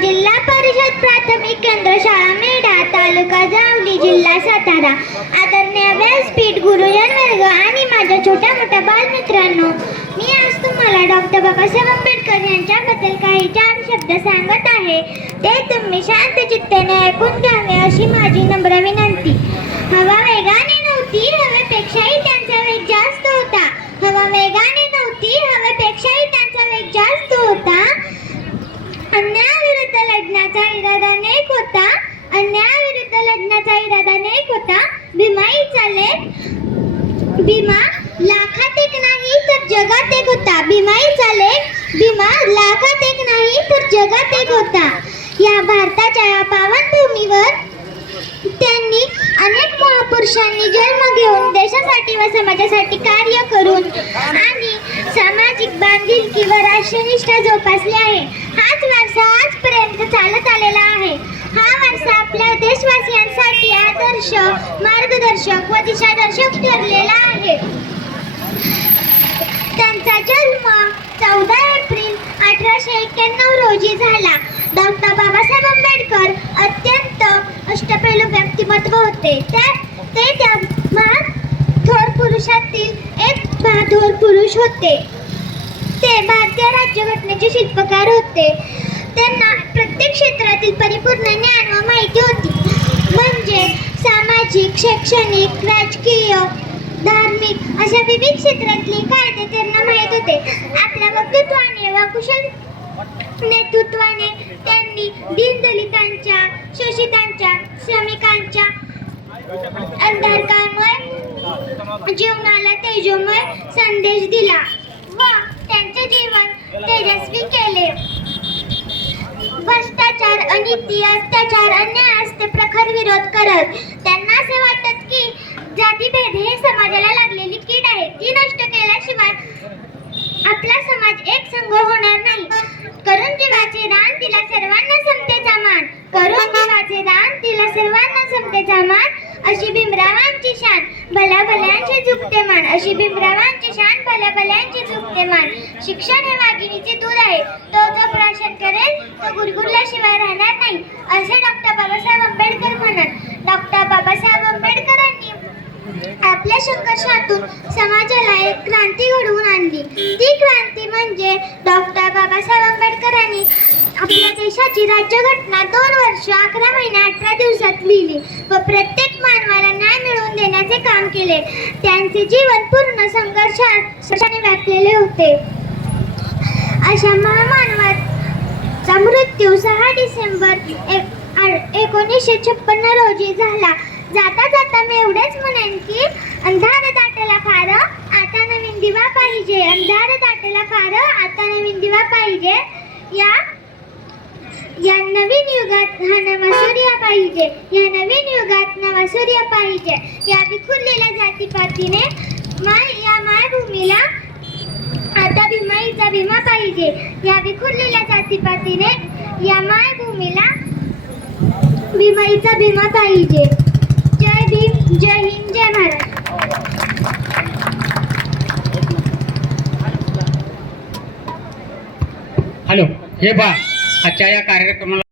जिल्हा परिषद प्राथमिक केंद्र शाळा मेढा तालुका जावली जिल्हा सातारा. आदरणीय व्यासपीठ गुरुजन वर्ग आणि माझ्या छोट्या मोठ्या बालमित्रांनो मी आज तुम्हाला डॉक्टर बाबासाहेब आंबेडकर यांच्याबद्दल काही चार शब्द सांगत आहे. ते तुम्ही शांत चित्तेने ऐकून घ्यावे अशी माझी नम्र विनंती. हवा लढण्याचा इरादा नेक होता अन्यायाविरुद्ध लढण्याचा इरादा नेक होता भीमा लेख भीमा लाखात एक नाही तर जगात एक होता. भीमा लेख भीमा लाखात एक नाही तर जगात एक होता. या भारताच्या या पावनभूमीवर त्यांनी अनेक महापुरुषांनी जन्म घेऊन देशासाठी व समाजासाठी कार्य करून आणि सामाजिक बांधिलकी व राष्ट्रनिष्ठा जोपासली आहे. वारसा आजपर्यंत चालत आलेला आहे. हा वारसा आपल्या देशवासियांसाठी आदर्श मार्गदर्शक व दिशादर्शक ठरलेला आहे. त्यांचा जन्म चौदा एप्रिल अठराशे एक्क्याण्णव रोजी झाला. डॉक्टर बाबासाहेब आंबेडकर अत्यंत अष्टपैलू व्यक्तिमत्व होते. त्या ते त्या महान थोर पुरुषातील एक बहादूर पुरुष होते. ते भारतीय राज्यघटनेचे शिल्पकार होते. त्यांना प्रत्येक क्षेत्रातील परिपूर्ण ज्ञान व माहिती होती. म्हणजे सामाजिक शैक्षणिक राजकीय धार्मिक अशा विविध क्षेत्रातले कायदे त्यांना माहीत होते. आपल्या वक्तृत्वाने व कुशल नेतृत्वाने त्यांनी दीनदलितांच्या शोषितांच्या श्रमिकांच्या अंधारकामय जीवनाला तेजोमय संदेश दिला व त्यांचे जीवन तेजस्वी केले. भ्रष्टाचार अत्याचार अन्यायास ते प्रखर विरोध करत. त्यांना असे वाटत की जातीभेद हे समाजाला लागलेली कीड आहे. ती नष्ट केल्याशिवाय आपला समाज एक संघ होणार नाही. करून जीवाचे दान तिला सर्वांना समतेचा मान करून जीवाचे दान तिला सर्वांना समतेचा मान अशी भीमरावांची शान भल्या भल्यांचे झुकते मान. अशी भीमरावांची शान भल्या भल्यांची झुकते मान. शिक्षण हे वाघिणीचे दूध आहे. तो करेल गुरगुरल्याशिवाय राहणार नाही असे डॉक्टर बाबासाहेब आंबेडकर म्हणत. डॉक्टर बाबासाहेब आंबेडकरांनी आपल्या संघर्षातून समाजाला एक क्रांती घडवून आणली. ती क्रांती म्हणजे डॉक्टर बाबासाहेब आंबेडकरांनी आपल्या देशाची राज्यघटना दोन वर्ष अकरा महिने अठरा दिवसात लिहिली व प्रत्येक मानवाला न्याय मिळवून देण्याचे काम केले. त्यांचे जीवन पूर्ण संघर्षात संघर्षाने व्यापलेले होते. अशा महामानवा महामानवाचा मृत्यू सहा डिसेंबर एक एकोणीसशे छप्पन्न रोजी झाला. जाता जाता मी एवढेच म्हणेन की अंधार दाटला फार आता नवीन दिवा पाहिजे. अंधार दाटला फार आता नवीन दिवा पाहिजे. या या नवीन युगात हा नवा सूर्य पाहिजे. या नवीन युगात नवा सूर्य पाहिजे. या विखुरलेल्या जातीपातीने माय या मायभूमीला पाहिजे. या विखुरलेल्या जातीपातीने या मायभूमीला भीमाईचा भीमा पाहिजे. जय भीम जय हिंद जय महाराष्ट्र हॅलो हे बा आजच्या या कार्यक्रमाला